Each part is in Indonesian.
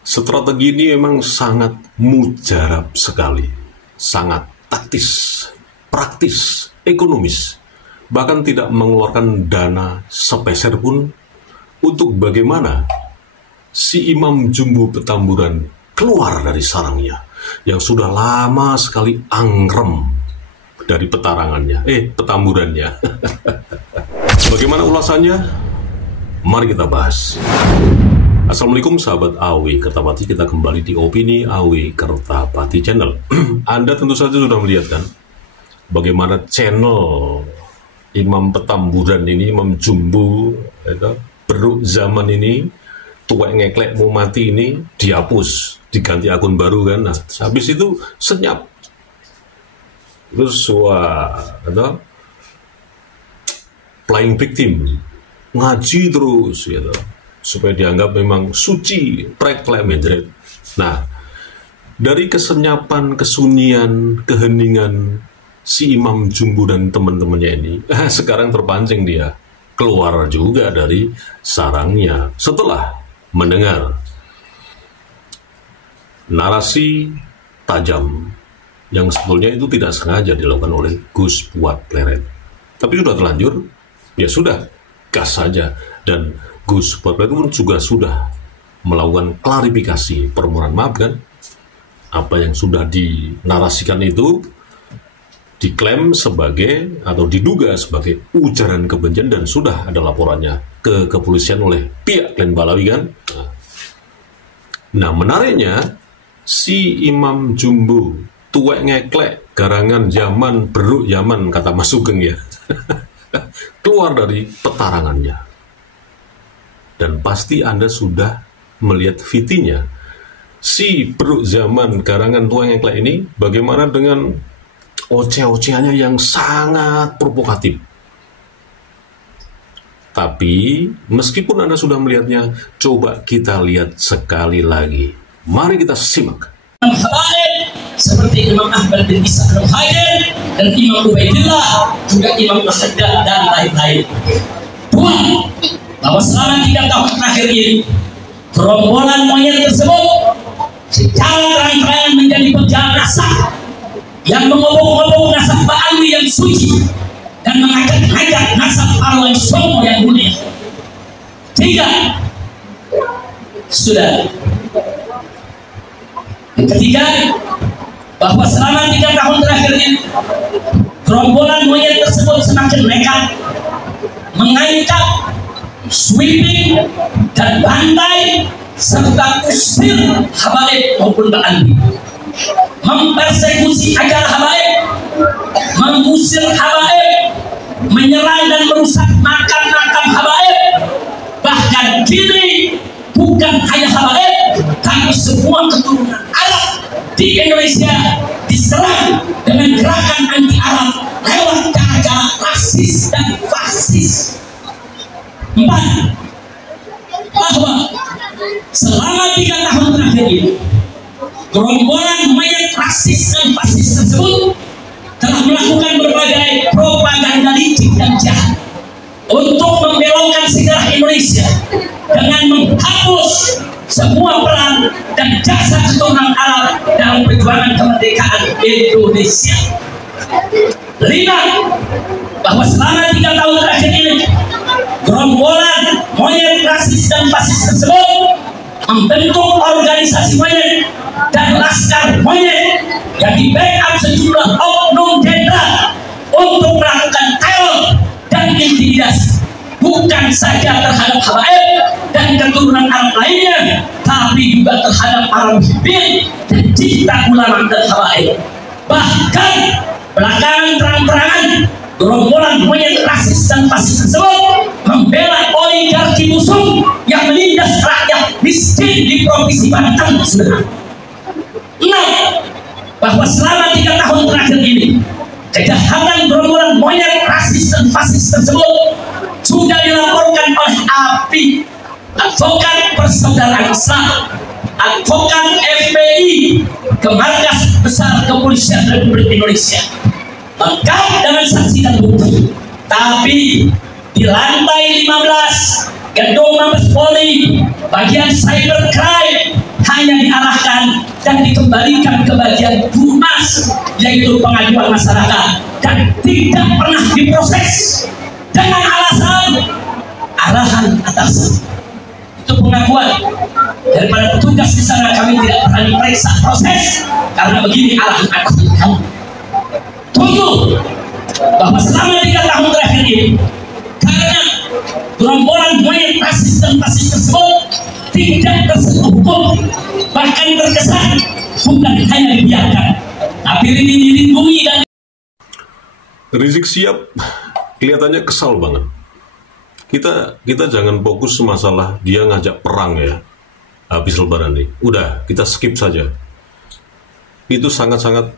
Strategi ini memang sangat mujarab sekali, sangat taktis, praktis, ekonomis, bahkan tidak mengeluarkan dana sepeser pun untuk bagaimana si Imam Jumbo Petamburan keluar dari sarangnya yang sudah lama sekali angrem dari petamburannya. Bagaimana ulasannya? Mari kita bahas. Assalamualaikum sahabat AW Kertapati, kita kembali di Opini AW Kertapati Channel. Anda tentu saja sudah melihat kan bagaimana channel Imam Petamburan ini, Imam Jumbo, Beruk Zaman ini, tuwek ngeklek mau mati ini dihapus, diganti akun baru kan. Nah, habis itu senyap. Terus playing victim, ngaji terus gitu, supaya dianggap memang suci, preklek medret. Nah, dari kesenyapan, kesunyian, keheningan si Imam Jumbo dan teman-temannya ini, sekarang terpancing dia keluar juga dari sarangnya setelah mendengar narasi tajam yang sebetulnya itu tidak sengaja dilakukan oleh Gus Puat Pleret. Tapi sudah terlanjur, ya sudah, gas saja. Dan Gus Puat Pleret pun juga sudah melakukan klarifikasi, permohonan maaf kan. Apa yang sudah dinarasikan itu diklaim sebagai atau diduga sebagai ujaran kebencian dan sudah ada laporannya ke kepolisian oleh pihak Klen Balawi kan. Nah, menariknya si Imam Jumbo tuwek ngeklek garangan zaman, beruk zaman, kata Mas Sugeng ya, keluar dari petarangannya. Dan pasti Anda sudah melihat VT-nya si beruk zaman garangan tuwek ngeklek ini bagaimana dengan oceh-ocehannya yang sangat provokatif. Tapi meskipun Anda sudah melihatnya, coba kita lihat sekali lagi. Mari kita simak. Seperti Imam Ahmad bin Isa al-Haidar dan Imam Ubaidillah, juga Imam Al-Haddad dan lain-lain. Dua, bahwa selama 3 tahun terakhir ini gerombolan monyet tersebut secara terang-terangan menjadi pejalan nasab yang mengobok-obok nasab Ba'alwi yang suci dan mengajak-ajak nasab Arwah Songo yang mulia. 3, sudah. Yang ketiga, bahwa selama 3 tahun terakhir ini gerombolan monyet tersebut semakin nekat mengancam, sweeping dan bantai serta usir habaib maupun Ba'alwi, mempersekusi ajar habaib, mengusir habaib, menyerang dan merusak makam-makam habaib. Bahkan kini bukan hanya habaib, tapi semua keturunan Arab di Indonesia diserang dengan gerakan anti Arab lewat cara-cara rasis dan fasis. 4, bahwa selama 3 tahun terakhir ini gerombolan mayat rasis dan fasis tersebut telah melakukan berbagai propaganda licik dan jahat untuk membelokkan sejarah Indonesia dengan menghapus semua peran dan jasa keturunan Arab dalam perjuangan kemerdekaan Indonesia. 5, bahwa selama 3 tahun terakhir ini gerombolan monyet rasis dan fasis tersebut membentuk organisasi monyet dan laskar monyet yang di backup sejumlah oknum jenderal untuk melakukan teror dan intimidasi, bukan saja terhadap habaib dan keturunan Arab lainnya, tapi juga terhadap para muhibbin dan cinta ulama dan habaib. Bahkan belakangan terang-terangan gerombolan monyet rasis dan fasis tersebut membela oligarki musuh yang menindas rakyat miskin di provinsi Banten. 6, bahwa selama 3 tahun terakhir ini kejahatan gerombolan monyet rasis dan fasis tersebut sudah dilaporkan oleh API, Advokat Persaudaraan Islam, advokat FPI, ke Markas Besar Kepolisian Republik Indonesia, lengkap dengan saksi dan bukti. Tapi di lantai 15 Gedung Mabes Polri, bagian cybercrime hanya diarahkan dan dikembalikan ke bagian humas, yaitu pengaduan masyarakat, dan tidak pernah diproses dengan alasan arahan atasan. Itu pengakuan daripada petugas di sana. Kami tidak pernah diperiksa proses karena begini arahan atasan kami. Tunggu bahwa selama 3 tahun terakhir ini, karena gerombolan mayat rasis dan fasis tersebut tidak tersentuh hukum, bahkan terkesan bukan hanya dibiarkan, tapi dilindungi. Dan Rizik Syihab kelihatannya kesal banget. Kita jangan fokus masalah dia ngajak perang ya habis lebaran nih. Udah, kita skip saja. Itu sangat-sangat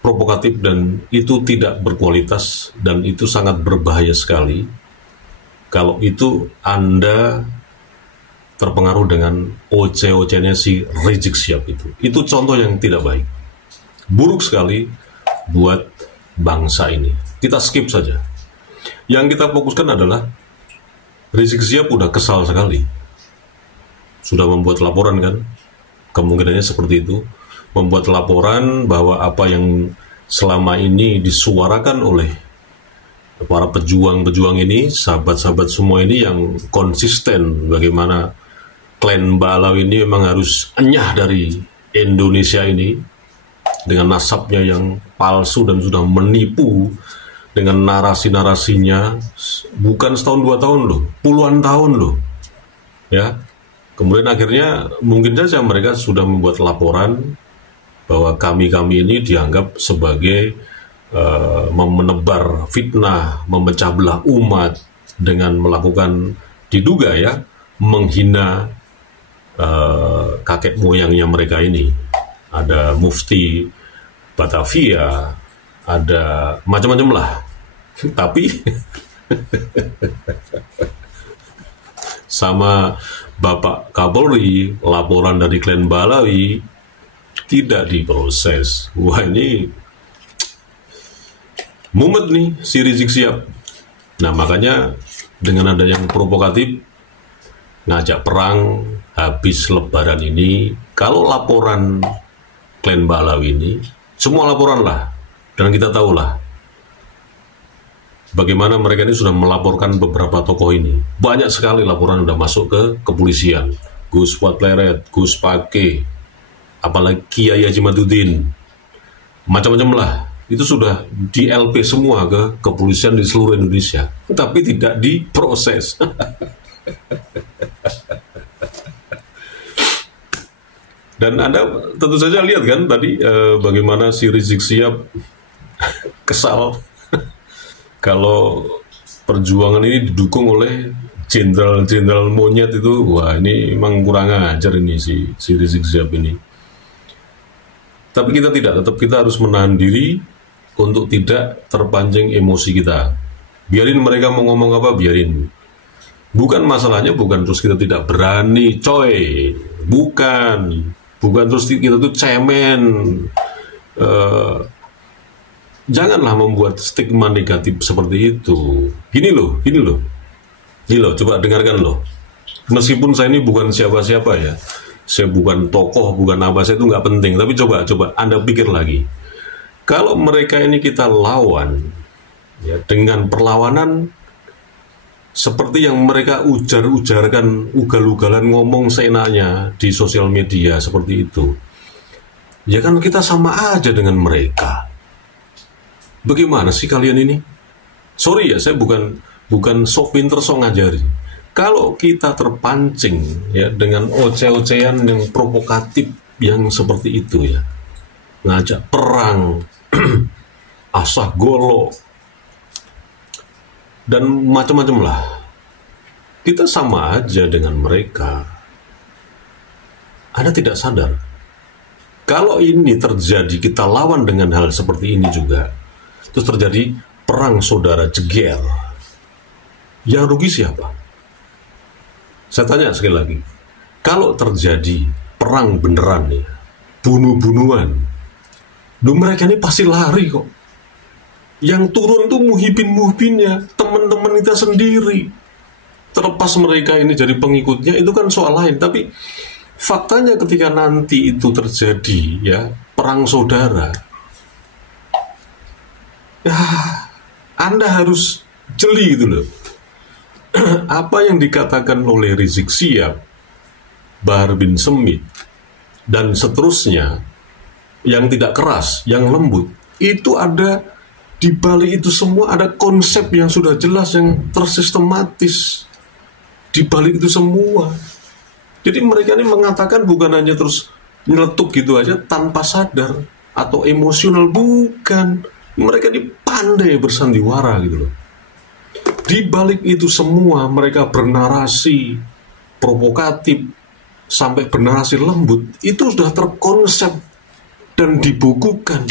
provokatif dan itu tidak berkualitas dan itu sangat berbahaya sekali kalau itu Anda terpengaruh dengan OC-OC-nya si Rizik Syihab itu. Itu contoh yang tidak baik. Buruk sekali buat bangsa ini. Kita skip saja. Yang kita fokuskan adalah Rizik Syihab udah kesal sekali. Sudah membuat laporan kan? Kemungkinannya seperti itu. Membuat laporan bahwa apa yang selama ini disuarakan oleh para pejuang-pejuang ini, sahabat-sahabat semua ini yang konsisten bagaimana klan Balawi ini memang harus enyah dari Indonesia ini dengan nasabnya yang palsu dan sudah menipu dengan narasi-narasinya bukan setahun 2 tahun loh, puluhan tahun loh ya. Kemudian akhirnya mungkin saja mereka sudah membuat laporan bahwa kami ini dianggap sebagai menebar fitnah, memecah belah umat dengan melakukan diduga ya menghina kakek moyangnya mereka ini. Ada Mufti Batavia, ada macam-macam lah. Tapi sama Bapak Kapolri, laporan dari klan Balawi tidak diproses. Wah, ini mumet nih si Rizik Syihab. Nah, makanya dengan ada yang provokatif ngajak perang habis lebaran ini, kalau laporan klan Balawi ini, semua laporan lah, dan kita tahu lah bagaimana mereka ini sudah melaporkan beberapa tokoh ini. Banyak sekali laporan sudah masuk ke kepolisian. Gus Wat Pleret, Gus Pake, apalagi Kiai Haji Madudin, macam-macam lah. Itu sudah di LP semua ke kepolisian di seluruh Indonesia, tapi tidak diproses. Dan Anda tentu saja lihat kan tadi bagaimana si Rizik Syihab kesal kalau perjuangan ini didukung oleh jenderal-jenderal monyet itu. Wah, ini memang kurang ajar ini si Rizik Syihab ini. Tapi kita tidak, tetap kita harus menahan diri untuk tidak terpancing emosi kita. Biarin mereka mau ngomong apa, biarin. Bukan masalahnya, bukan terus kita tidak berani, coy. Bukan terus kita tuh cemen. Janganlah membuat stigma negatif seperti itu. Gini loh, coba dengarkan loh. Meskipun saya ini bukan siapa-siapa ya, saya bukan tokoh, bukan apa, saya itu nggak penting. Tapi coba Anda pikir lagi. Kalau mereka ini kita lawan, ya, dengan perlawanan seperti yang mereka ujar-ujarkan, ugal-ugalan ngomong seenaknya di sosial media seperti itu, ya kan kita sama aja dengan mereka. Bagaimana sih kalian ini? Sorry ya, saya bukan sok pinter, sok ngajari. Kalau kita terpancing ya dengan oce-ocean yang provokatif yang seperti itu ya, ngajak perang, asah golok, dan macam-macam lah, kita sama aja dengan mereka. Anda tidak sadar kalau ini terjadi, kita lawan dengan hal seperti ini juga, terus terjadi perang saudara jeger, yang rugi siapa? Saya tanya sekali lagi, kalau terjadi perang beneran nih, bunuh-bunuhan, mereka ini pasti lari kok. Yang turun tuh muhibin-muhibinnya, teman-teman kita sendiri. Terlepas mereka ini jadi pengikutnya, itu kan soal lain. Tapi faktanya ketika nanti itu terjadi, ya, perang saudara, ya, Anda harus jeli gitu loh. Apa yang dikatakan oleh Rizik Sihab, Bahar bin Smith, dan seterusnya, yang tidak keras, yang lembut, itu ada di balik itu semua, ada konsep yang sudah jelas, yang tersistematis di balik itu semua. Jadi mereka ini mengatakan bukan hanya terus nyeletuk gitu aja tanpa sadar atau emosional, bukan. Mereka ini pandai bersandiwara gitu loh. Di balik itu semua mereka bernarasi provokatif sampai bernarasi lembut, itu sudah terkonsep dan dibukukan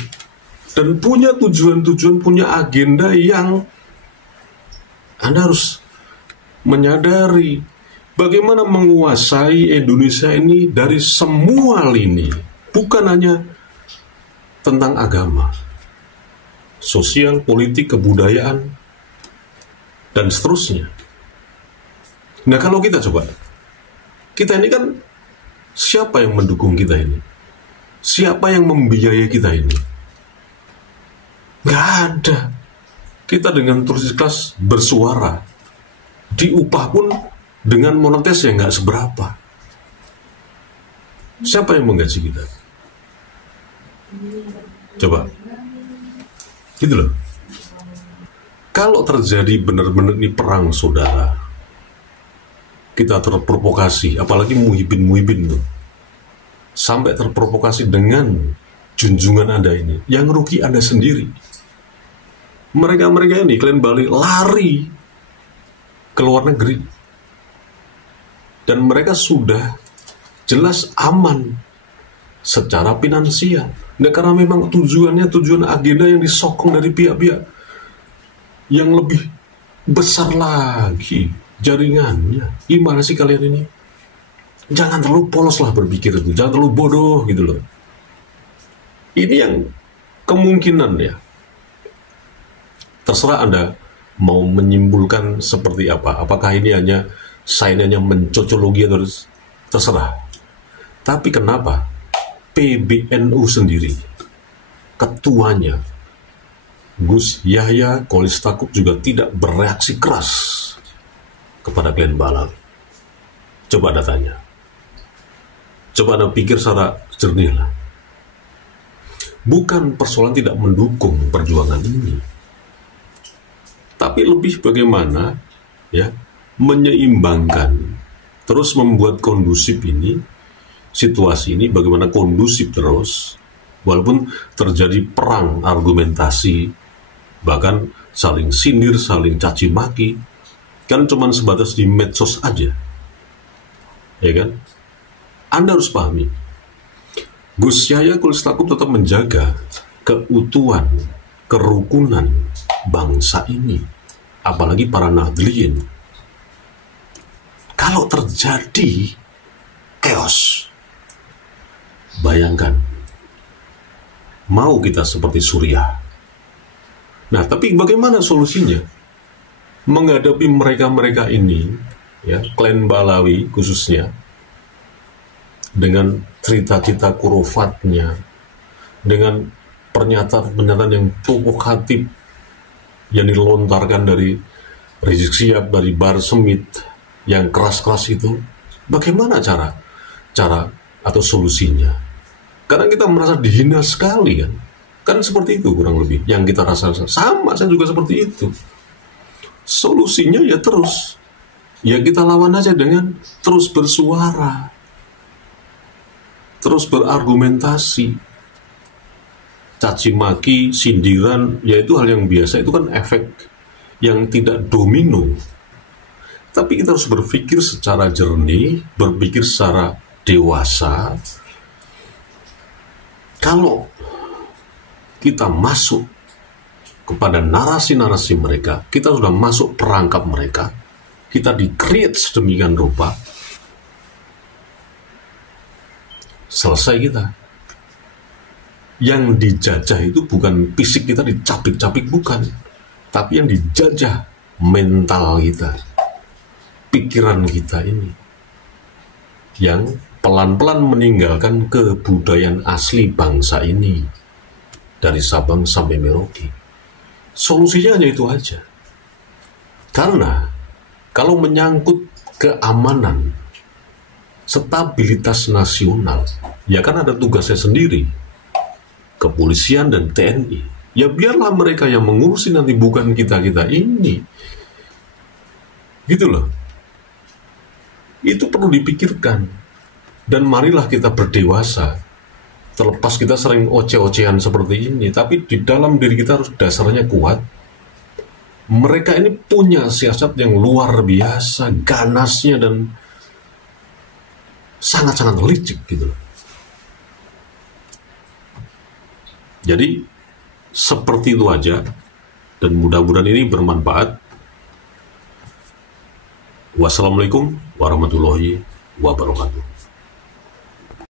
dan punya tujuan-tujuan, punya agenda yang Anda harus menyadari bagaimana menguasai Indonesia ini dari semua lini, bukan hanya tentang agama, sosial, politik, kebudayaan, dan seterusnya. Nah, kalau kita coba, kita ini kan siapa yang mendukung kita ini? Siapa yang membiayai kita ini? Nggak ada. Kita dengan tulus ikhlas bersuara, diupah pun dengan monetes yang nggak seberapa. Siapa yang menggaji kita? Coba, gitu loh. Kalau terjadi benar-benar ini perang saudara, kita terprovokasi, apalagi muhibin tuh, sampai terprovokasi dengan junjungan Anda ini, yang rugi Anda sendiri. Mereka ini, kalian balik lari ke luar negeri, dan mereka sudah jelas aman secara finansial. Nah, karena memang tujuan agenda yang disokong dari pihak-pihak yang lebih besar lagi jaringannya. Gimana sih kalian ini? Jangan terlalu polos lah berpikir itu, jangan terlalu bodoh gitu loh. Ini yang kemungkinan ya. Terserah Anda mau menyimpulkan seperti apa. Apakah ini hanya sainnya mencocologi atau terserah. Tapi kenapa PBNU sendiri, ketuanya Gus Yahya Kholilistakuf juga tidak bereaksi keras kepada Glenn Balawi? Coba Anda tanya. Coba Anda pikir secara jernih lah. Bukan persoalan tidak mendukung perjuangan ini, tapi lebih bagaimana ya menyeimbangkan, terus membuat kondusif ini, situasi ini bagaimana kondusif terus, walaupun terjadi perang argumentasi, bahkan saling sindir, saling caci maki, kan cuma sebatas di medsos aja, ya kan? Anda harus pahami, Gus Yahya Kholilistakuf tetap menjaga keutuhan, kerukunan bangsa ini, apalagi para Nahdliyin. Kalau terjadi chaos, bayangkan, mau kita seperti Suriah. Nah, tapi bagaimana solusinya? Menghadapi mereka-mereka ini, ya, klan Balawi khususnya, dengan cerita-cerita kurufatnya, dengan pernyataan-pernyataan yang provokatif yang dilontarkan dari Rizik Sihab, dari Bahar Smith, yang keras-keras itu, bagaimana cara atau solusinya? Karena kita merasa dihina sekali kan seperti itu kurang lebih yang kita rasakan. Sama, saya juga seperti itu. Solusinya ya terus, ya kita lawan aja dengan terus bersuara, terus berargumentasi. Caci maki, sindiran, yaitu hal yang biasa, itu kan efek yang tidak domino. Tapi kita harus berpikir secara jernih, berpikir secara dewasa. Kalau kita masuk kepada narasi-narasi mereka, kita sudah masuk perangkap mereka, kita di-create sedemikian rupa, selesai kita. Yang dijajah itu bukan fisik kita dicapik-capik, bukan, tapi yang dijajah mental kita. pikiran kita ini yang pelan-pelan meninggalkan kebudayaan asli bangsa ini dari Sabang sampai Merauke. Solusinya hanya itu aja. Karena kalau menyangkut keamanan, stabilitas nasional, ya kan ada tugasnya sendiri, kepolisian dan TNI. Ya biarlah mereka yang mengurusi nanti, bukan kita-kita ini. Gitu loh. Itu perlu dipikirkan. Dan marilah kita berdewasa. Terlepas kita sering oceh-ocehan seperti ini, tapi di dalam diri kita harus dasarnya kuat. Mereka ini punya siasat yang luar biasa, ganasnya dan sangat-sangat licik gitu. Jadi seperti itu aja, dan mudah-mudahan ini bermanfaat. Wassalamualaikum warahmatullahi wabarakatuh.